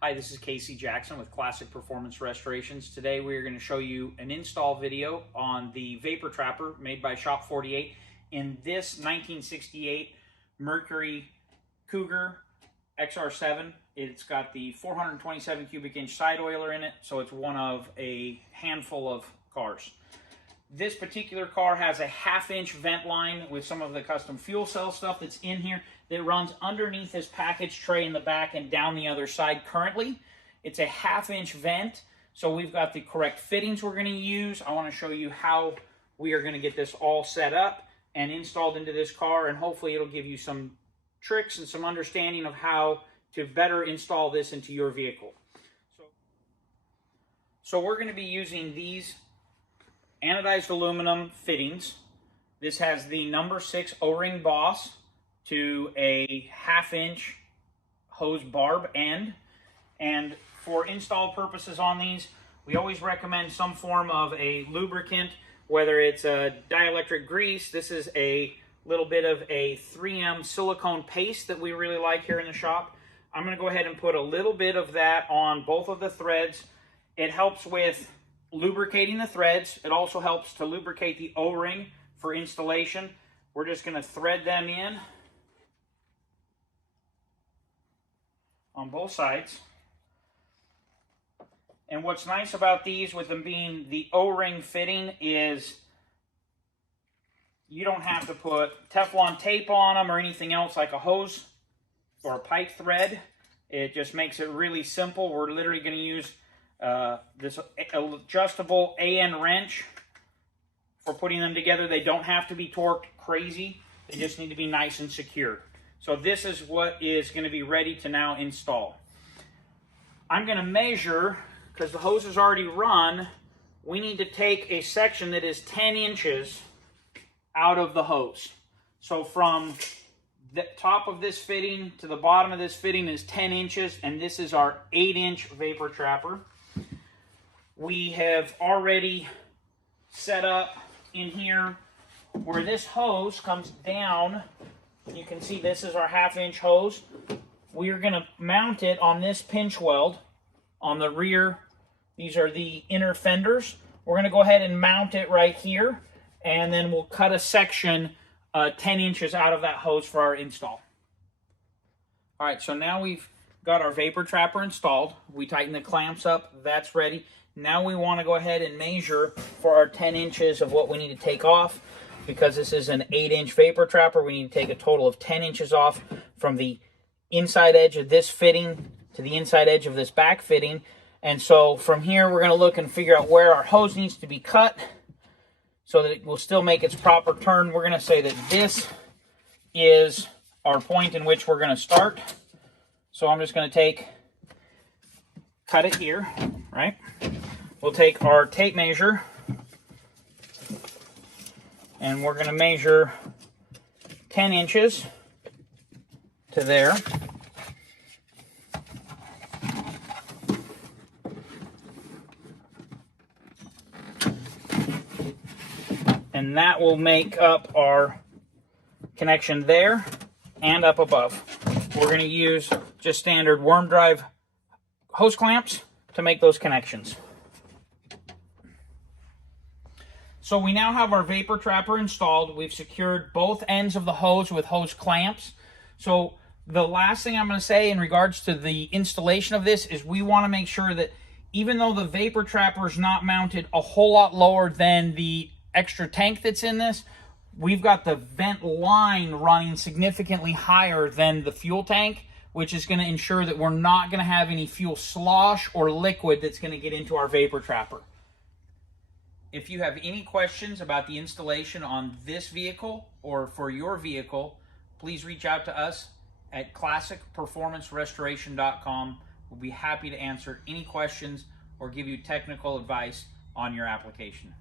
Hi, this is Casey Jackson with Classic Performance Restorations. Today we are going to show you an install video on the vapor trapper made by Shop 48 in this 1968 Mercury Cougar XR7. It's got the 427 cubic inch side oiler in it, so it's one of a handful of cars. This particular car has a 1/2 inch vent line with some of the custom fuel cell stuff that's in here that runs underneath this package tray in the back and down the other side currently. It's a 1/2 inch vent, so we've got the correct fittings we're going to use. I want to show you how we are going to get this all set up and installed into this car, and hopefully it'll give you some tricks and some understanding of how to better install this into your vehicle. So we're going to be using these anodized aluminum fittings. This has the number 6 O-ring boss to a 1/2 inch hose barb end. And for install purposes on these, we always recommend some form of a lubricant, whether it's a dielectric grease. This is a little bit of a 3M silicone paste that we really like here in the shop. I'm going to go ahead and put a little bit of that on both of the threads. It helps with lubricating the threads. It also helps to lubricate the O-ring for installation. We're just going to thread them in on both sides. And what's nice about these, with them being the O-ring fitting, is you don't have to put Teflon tape on them or anything else like a hose or a pipe thread. It just makes it really simple. We're literally going to use this adjustable AN wrench for putting them together. They don't have to be torqued crazy. They just need to be nice and secure. So this is what is going to be ready to now install. I'm going to measure, because the hose is already run, we need to take a section that is 10 inches out of the hose. So from the top of this fitting to the bottom of this fitting is 10 inches, and this is our 8-inch vapor trapper. We have already set up in here where this hose comes down. You can see this is our 1/2 inch hose. We are going to mount it on this pinch weld on the rear. These are the inner fenders. We're going to go ahead and mount it right here, and then we'll cut a section 10 inches out of that hose for our install. All right, so now we've got our vapor trapper installed. We tighten the clamps up. That's ready. Now we want to go ahead and measure for our 10 inches of what we need to take off. Because this is an 8-inch vapor trapper, we need to take a total of 10 inches off from the inside edge of this fitting to the inside edge of this back fitting. And so from here, we're going to look and figure out where our hose needs to be cut so that it will still make its proper turn. We're going to say that this is our point in which we're going to start. So I'm just going to cut it here, right? We'll take our tape measure, and we're going to measure 10 inches to there. And that will make up our connection there and up above. We're going to use just standard worm drive hose clamps to make those connections. So we now have our vapor trapper installed. We've secured both ends of the hose with hose clamps. So the last thing I'm going to say in regards to the installation of this is we want to make sure that even though the vapor trapper is not mounted a whole lot lower than the extra tank that's in this, we've got the vent line running significantly higher than the fuel tank, which is going to ensure that we're not going to have any fuel slosh or liquid that's going to get into our vapor trapper. If you have any questions about the installation on this vehicle or for your vehicle, please reach out to us at classicperformancerestoration.com. We'll be happy to answer any questions or give you technical advice on your application.